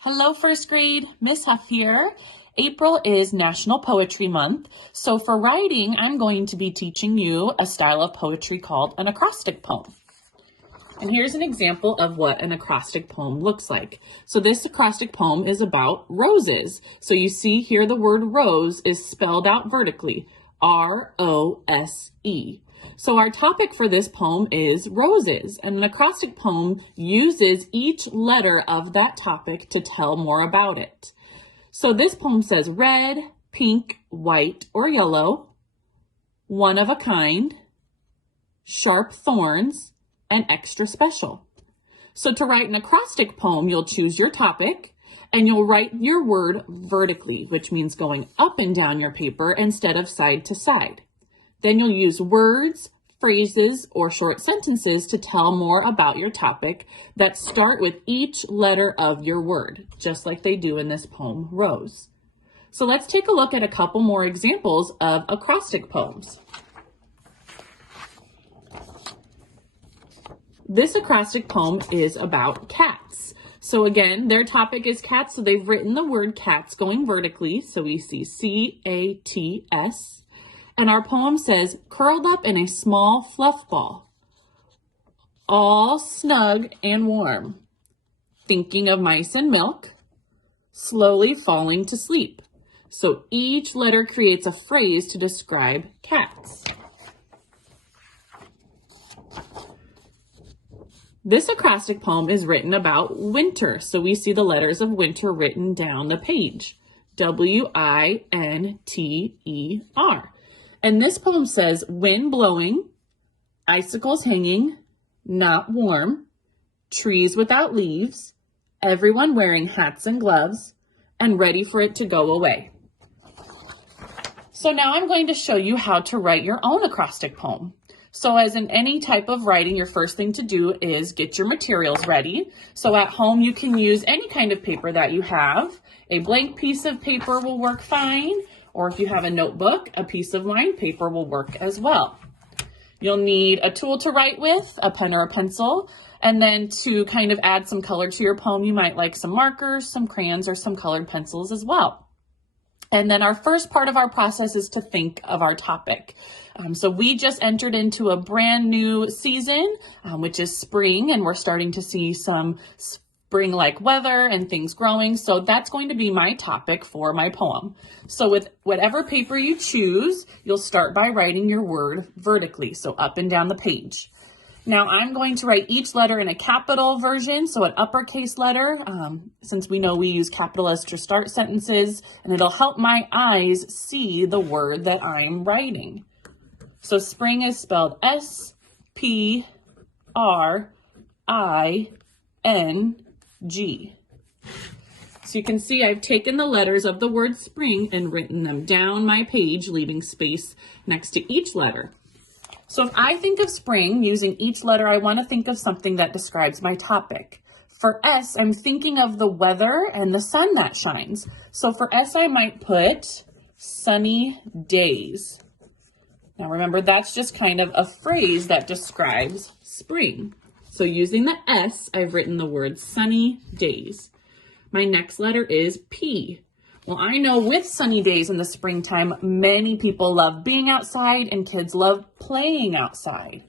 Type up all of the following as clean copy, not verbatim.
Hello, first grade. Miss Huff here. April is National Poetry Month, so for writing, I'm going to be teaching you a style of poetry called an acrostic poem. And here's an example of what an acrostic poem looks like. So this acrostic poem is about roses. So you see here the word rose is spelled out vertically, R-O-S-E. So our topic for this poem is roses, and an acrostic poem uses each letter of that topic to tell more about it. So this poem says red, pink, white, or yellow, one of a kind, sharp thorns, and extra special. So to write an acrostic poem, you'll choose your topic and you'll write your word vertically, which means going up and down your paper instead of side to side. Then you'll use words, phrases, or short sentences to tell more about your topic that start with each letter of your word, just like they do in this poem, Rose. So let's take a look at a couple more examples of acrostic poems. This acrostic poem is about cats. So again, their topic is cats, so they've written the word cats going vertically. So we see C-A-T-S. And our poem says, curled up in a small fluff ball, all snug and warm, thinking of mice and milk, slowly falling to sleep. So each letter creates a phrase to describe cats. This acrostic poem is written about winter, so we see the letters of winter written down the page, W-I-N-T-E-R. And this poem says, wind blowing, icicles hanging, not warm, trees without leaves, everyone wearing hats and gloves, and ready for it to go away. So now I'm going to show you how to write your own acrostic poem. So as in any type of writing, your first thing to do is get your materials ready. So at home, you can use any kind of paper that you have. A blank piece of paper will work fine. Or if you have a notebook, a piece of lined paper will work as well. You'll need a tool to write with, a pen or a pencil, and then to kind of add some color to your poem, you might like some markers, some crayons, or some colored pencils as well. And then our first part of our process is to think of our topic. So we just entered into a brand new season, which is spring, and we're starting to see some spring-like weather and things growing. So that's going to be my topic for my poem. So with whatever paper you choose, you'll start by writing your word vertically, so up and down the page. Now I'm going to write each letter in a capital version, so an uppercase letter, since we know we use capital letters to start sentences, and it'll help my eyes see the word that I'm writing. So spring is spelled S-P-R-I-N-G. So you can see I've taken the letters of the word spring and written them down my page, leaving space next to each letter. So if I think of spring using each letter, I want to think of something that describes my topic. For S, I'm thinking of the weather and the sun that shines. So for S, I might put sunny days. Now remember, that's just kind of a phrase that describes spring. So using the S, I've written the word sunny days. My next letter is P. Well, I know with sunny days in the springtime, many people love being outside and kids love playing outside.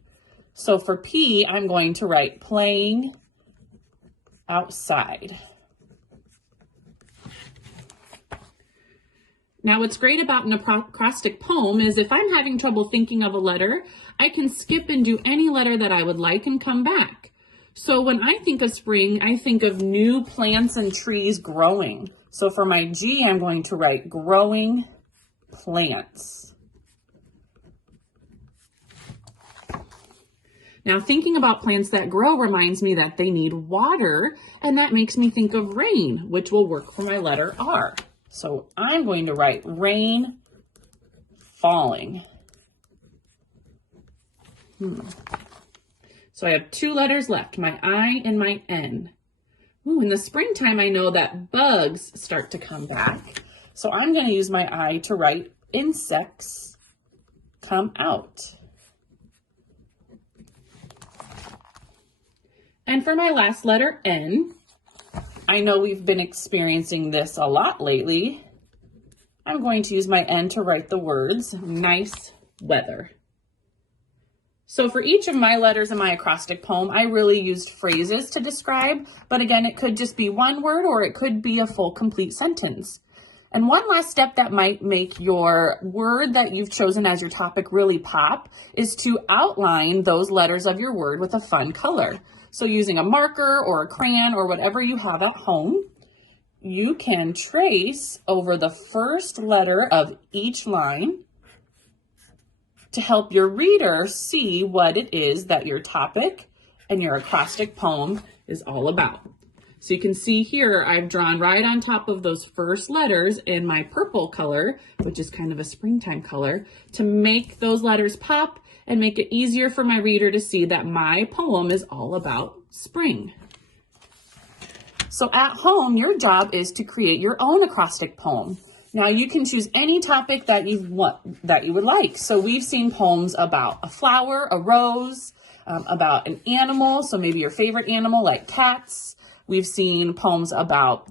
So for P, I'm going to write playing outside. Now, what's great about an acrostic poem is if I'm having trouble thinking of a letter, I can skip and do any letter that I would like and come back. So when I think of spring, I think of new plants and trees growing. So for my G, I'm going to write growing plants. Now, thinking about plants that grow reminds me that they need water, and that makes me think of rain, which will work for my letter R. So I'm going to write rain falling. So I have two letters left, my I and my N. Ooh, in the springtime, I know that bugs start to come back. So I'm going to use my I to write insects come out. And for my last letter, N, I know we've been experiencing this a lot lately. I'm going to use my N to write the words, nice weather. So for each of my letters in my acrostic poem, I really used phrases to describe, but again, it could just be one word or it could be a full complete sentence. And one last step that might make your word that you've chosen as your topic really pop is to outline those letters of your word with a fun color. So using a marker or a crayon or whatever you have at home, you can trace over the first letter of each line to help your reader see what it is that your topic and your acrostic poem is all about. So you can see here, I've drawn right on top of those first letters in my purple color, which is kind of a springtime color, to make those letters pop and make it easier for my reader to see that my poem is all about spring. So at home, your job is to create your own acrostic poem. Now you can choose any topic that you would like. So we've seen poems about a flower, a rose, about an animal. So maybe your favorite animal like cats. We've seen poems about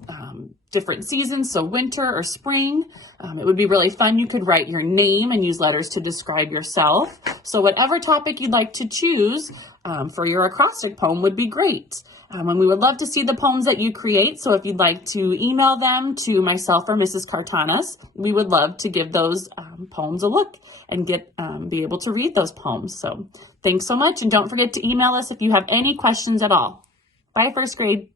different seasons, so winter or spring. It would be really fun. You could write your name and use letters to describe yourself. So whatever topic you'd like to choose for your acrostic poem would be great. And we would love to see the poems that you create. So if you'd like to email them to myself or Mrs. Cartanas, we would love to give those poems a look and be able to read those poems. So thanks so much. And don't forget to email us if you have any questions at all. Bye, first grade.